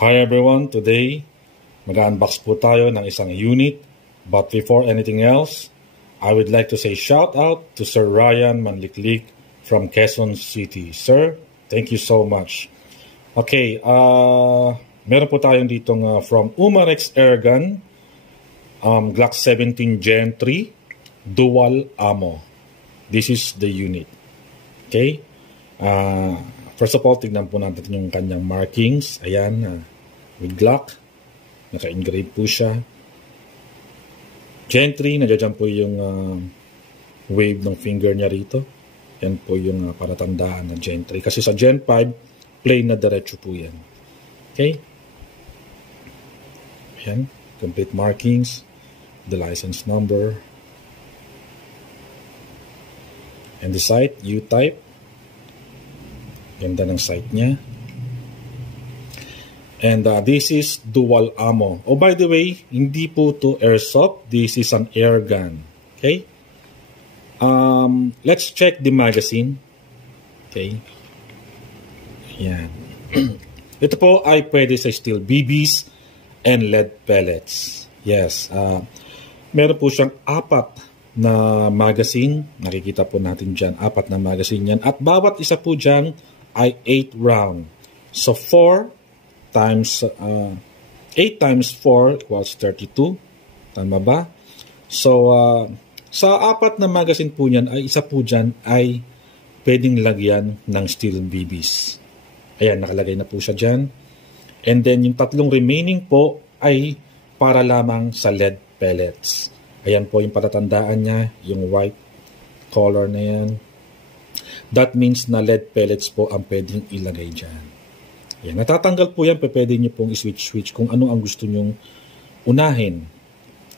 Hi everyone, today mag-unbox po tayo ng isang unit. But before anything else, I would like to say shout out to Sir Ryan Manliklik from Quezon City. Sir, thank you so much. Okay, meron po tayong ditong from Umarex Airgun, Glock 17 Gen 3 Dual Ammo. This is the unit. Okay, first of all, tignan po natin yung kanyang markings. Ayan, with Glock. Naka-engrave po siya. Gen 3, nandiyan po yung wave ng finger niya rito. Yan po yung palatandaan ng Gen 3. Kasi sa Gen 5, plain na diretso po yan. Okay? Ayan, complete markings. The license number. And the sight, U-type. Ganda ng sight niya. And this is dual ammo. Oh, by the way, hindi po to airsoft. This is an air gun. Okay? Let's check the magazine. Okay? Ayan. Ito po ay pwede sa steel BBs and lead pellets. Yes. Meron po siyang 4 na magazine. Nakikita po natin dyan. 4 na magazine yan. At bawat isa po dyan ay 8 round. So 4 times 8 times 4 equals 32. Tama ba? So sa 4 na magazine po niyan ay isa po dyan ay pwedeng lagyan ng steel BBs. Ayan, nakalagay na po siya dyan. And then yung 3 remaining po ay para lamang sa lead pellets. Ayan po yung palatandaan niya, yung white color na yan. That means na lead pellets po ang pwedeng ilagay dyan. Yan, natatanggal po yan, pwede nyo pong i-switch kung ano ang gusto nyong unahin.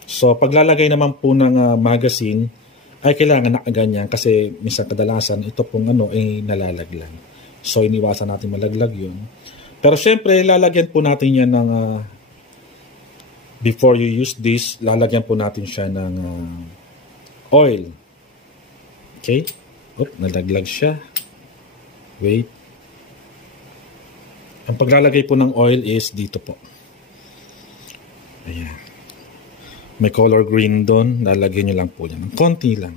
So, paglalagay naman po ng magazine, ay kailangan nakaganyan kasi minsan kadalasan ito pong ay nalalaglag. So, iniwasan natin malaglag yun. Pero syempre, lalagyan po natin yan ng, before you use this, lalagyan po natin siya ng oil. Okay? Oh, nalaglag siya. Wait. Ang paglalagay po ng oil is dito po. Ayan. May color green doon. Lalagyan nyo lang po yan. Ang konti lang.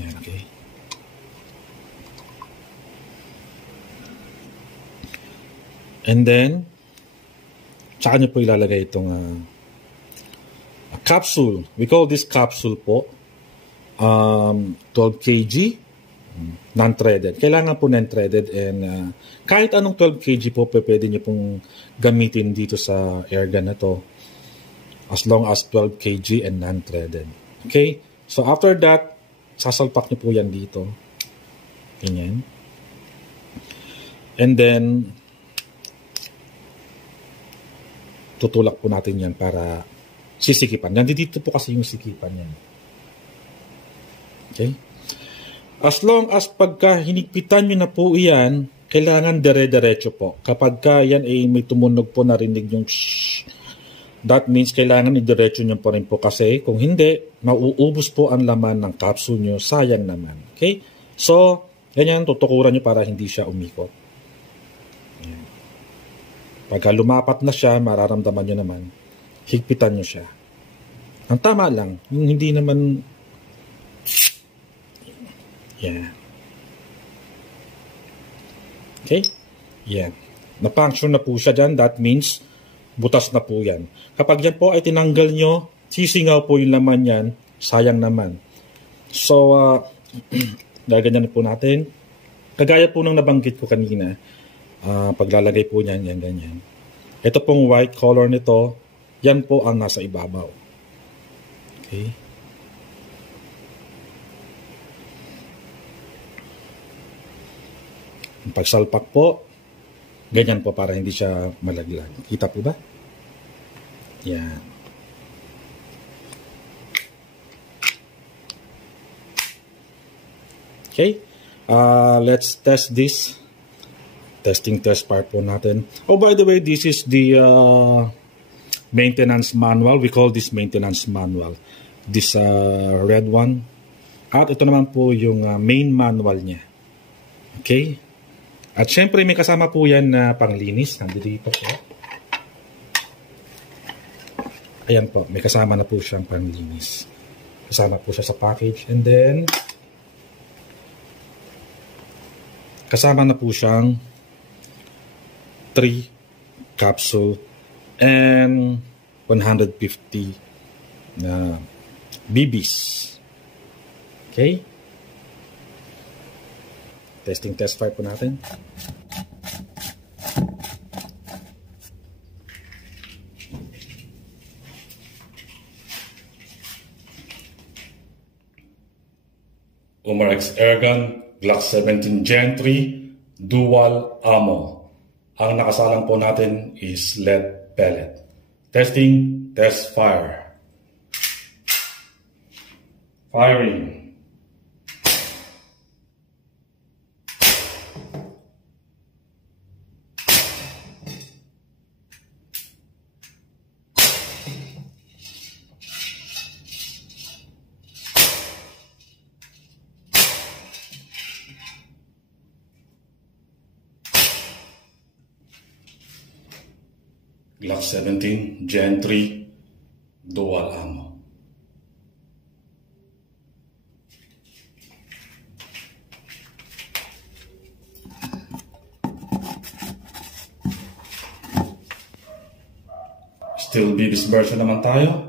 Ayan, okay. And then, tsaka nyo po ilalagay itong capsule. We call this capsule po. 12 kg. Non-threaded. Kailangan po non-threaded and kahit anong 12 kg po pwede nyo pong gamitin dito sa airgun na to as long as 12 kg and non-threaded. Okay? So after that, sasalpak nyo po yan dito. Ganyan. And then tutulak po natin yan para sisikipan. Nandito po kasi yung sikipan yan. Okay? As long as pagka hinigpitan nyo na po iyan, kailangan dire-diretso po. Kapag ka yan ay may tumunog po, narinig yung shhh, that means kailangan i-diretso nyo po rin po kasi kung hindi, mauubos po ang laman ng capsule nyo, sayang naman. Okay? So, ganyan, tutukuran nyo para hindi siya umikot. Ayan. Pagka lumapat na siya, mararamdaman nyo naman, higpitan nyo siya. Ang tama lang, yung hindi naman yeah. Okay? Yeah. Na-function na po siya dyan. That means, butas na po yan. Kapag yan po ay tinanggal nyo, sisingaw po yung laman yan. Sayang naman. So, gaganyan po natin. Kagaya po nang nabanggit ko kanina, paglalagay po niyan, yan, ganyan. Ito pong white color nito, yan po ang nasa ibabaw. Okay? Pagsalpak po, ganyan po para hindi siya malaglag. Kita po ba? Yan. Okay. Let's test this. Testing test part po natin. Oh, by the way, this is the maintenance manual. We call this maintenance manual. This red one. At ito naman po yung main manual niya. Okay? At syempre may kasama po yan na panglinis. Nandito po. Ayan po, may kasama na po siyang panglinis. Kasama po siya sa package. And then, kasama na po siyang 3 capsule and 150 na BBs. Okay? Testing test fire po natin. Umarex Airgun Glock 17 Gen 3 Dual Ammo. Ang nakasalang po natin is lead pellet. Testing, test fire. Firing. Glock 17 Gen 3 Dual Ammo. Still BBs version naman tayo.